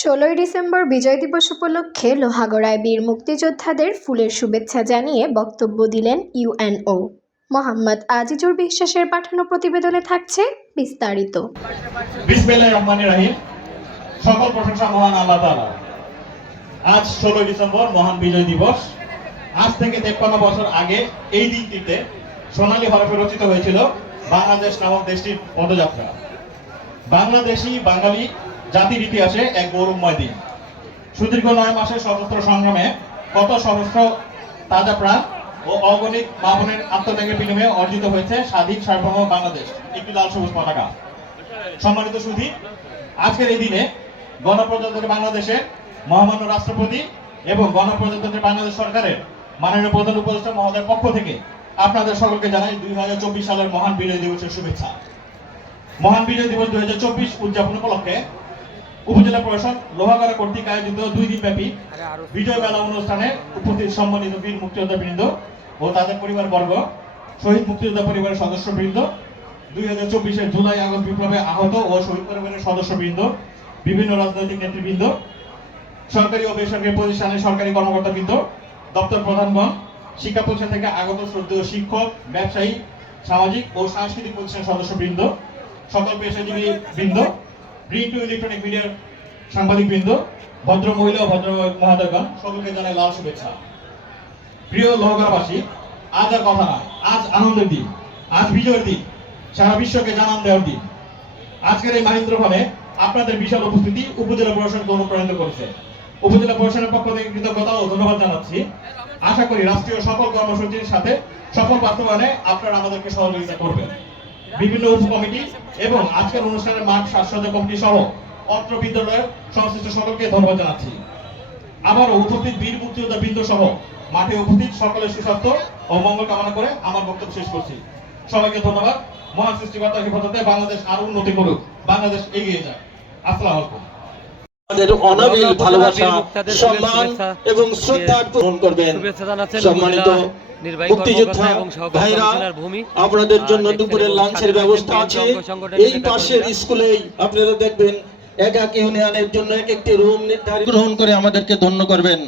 ষোলোই ডিসেম্বর বিজয় দিবস উপলক্ষে লোহাগড়ায় বীর মুক্তিযোদ্ধাদের ফুলের শুভেচ্ছা জানিয়ে বক্তব্য দিলেন ইউএনও মোহাম্মদ আজিজুর বিশ্বাসের পাঠানো প্রতিবেদনে থাকছে বিস্তারিত। সকল প্রশংসা মহান আল্লাহ আজ ষোলোই ডিসেম্বর মহান বিজয় দিবস। আজ থেকে তেপ্পান্ন বছর আগে এই দিনটিতে সোনালী হরফে রচিত হয়েছিল বাংলাদেশ নামক দেশটির পদযাত্রা। বাংলাদেশি বাঙালি জাতির ইতিহাসে এক গৌরবময় দিন। সুদীর্ঘ নয় মাসের সশস্ত্র সংগ্রামে কত সহস্র তাজা প্রাণ ও অগণিত মামনের আত্মত্যাগের বিনিময়ে অর্জিত হয়েছে স্বাধীন সার্বভৌম বাংলাদেশ, একটি লাল সবুজ পতাকা। সম্মানিত সুধী, আজকের এই দিনে গণপ্রজাতন্ত্রী বাংলাদেশের মহামান্য রাষ্ট্রপতি এবং গণপ্রজাতন্ত্রী বাংলাদেশ সরকারের মাননীয় প্রধান উপদেষ্টা মহোদয়ের পক্ষ থেকে আপনাদের সকলকে জানাই দুই হাজার চব্বিশ সালের মহান বিজয় দিবসের শুভেচ্ছা। মহান বিজয় দিবস দুই হাজার চব্বিশ উদযাপন উপলক্ষে উপজেলা প্রশাসন লোহাগড়া কর্তৃক আয়োজিত দুই দিনব্যাপী বিজয় মেলা অনুষ্ঠানে উপস্থিত সম্মানিত বীর মুক্তিযোদ্ধা বৃন্দ ও তাদের পরিবার বর্গ শহীদ মুক্তিযোদ্ধা পরিবারের সদস্য বৃন্দ দুই হাজার চব্বিশের জুলাই আগস্ট বিপ্লবে আহত ও শহীদ পরিবারের সদস্যবৃন্দ, বিভিন্ন রাজনৈতিক নেতৃবৃন্দ, সরকারি ও বেসরকারি প্রতিষ্ঠানের সরকারি কর্মকর্তাবৃন্দ, দপ্তর প্রধানগণ, শিক্ষা প্রতিষ্ঠান থেকে আগত শ্রদ্ধেয় শিক্ষক, ব্যবসায়ী, সামাজিক ও সাংস্কৃতিক প্রতিষ্ঠানের সদস্যবৃন্দ, সকল পেশাজীবী বৃন্দ প্রিন্ট ইলেকট্রনিক মিডিয়ার সাংবাদিক বৃন্দ ভদ্র মহিলা ও ভদ্র মহোদয়গণ সকলকে জানাই লাল শুভেচ্ছা। প্রিয় লোহগড়াবাসী আজ আর কথা না আজ আনন্দের দিন, আজ বিজয়ের দিন, সারা বিশ্বকে জানান দেওয়ার দিন। আজকের এই মাহেন্দ্র ফলে আপনাদের বিশাল উপস্থিতি উপজেলা প্রশাসনকে অনুপ্রাণিত করেছে। উপজেলা প্রশাসনের পক্ষ থেকে কৃতজ্ঞতা ও ধন্যবাদ জানাচ্ছি। আশা করি রাষ্ট্রীয় সকল কর্মসূচির সাথে সফল বাস্তবায়নে আপনারা আমাদেরকে সহযোগিতা করবেন। বিভিন্ন উপকমিটি এবং আজকের অনুষ্ঠানের মাঠ সাজসজ্জা কমিটি সহ অত্র বিদ্যালয়ের সংশ্লিষ্ট সকলকে ধন্যবাদ জানাচ্ছি। আবারও উপস্থিত বীর মুক্তিযোদ্ধা বৃন্দ সহ মাঠে উপস্থিত সকলের সুস্বাস্থ্য ও মঙ্গল কামনা করে আমার বক্তব্য শেষ করছি। সবাইকে ধন্যবাদ। মহান সৃষ্টিকর্তার হেফাজতে বাংলাদেশ আরও উন্নতি করুক। বাংলাদেশ এগিয়ে যাক। আসসালামু আলাইকুম। আমাদের অনাবিল ভালোবাসা সম্মান এবং শ্রদ্ধা গ্রহণ করবেন। সম্মানিত মুক্তিযোদ্ধা ভাইরা আপনাদের জন্য দুপুরের লাঞ্চের ব্যবস্থা আছে। এই পাশের স্কুলেই আপনারা দেখবেন এক এক ইউনিয়নের জন্য এক একটি রুম নির্ধারিত। গ্রহণ করে আমাদেরকে ধন্য করবেন।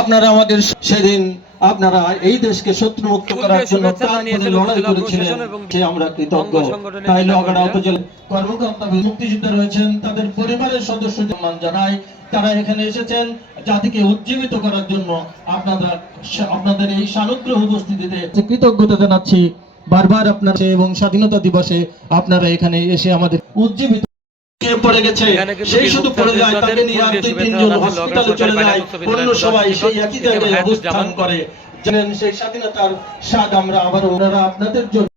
আপনারা আমাদের সেদিন আপনারা এই দেশকে শত্রু মুক্ত করার জন্য লড়াই করেছিলেন সে আমরা কৃতজ্ঞ। তাই লগড়া উপজেলা কর্মকর্তা মুক্তিযোদ্ধা রয়েছেন তাদের পরিবারের সদস্য সম্মান জানাই। তারা এখানে এসেছেন জাতিকে উজ্জীবিত করার জন্য। আপনারা আপনাদের এই সানুগ্রহ উপস্থিতিতে কৃতজ্ঞতা জানাচ্ছি। বারবার আপনার এবং স্বাধীনতা দিবসে আপনারা এখানে এসে আমাদের উজ্জীবিত পড়ে গেছে সেই শুধু পড়ে যায় তাকে নিয়ে আর দুই তিনজন হসপিটালে চলে যায় অন্য সবাই সেই একই জায়গায় অবস্থান করে জানেন সেই স্বাধীনতার স্বাদ আমরা আবার ওনারা আপনাদের জন্য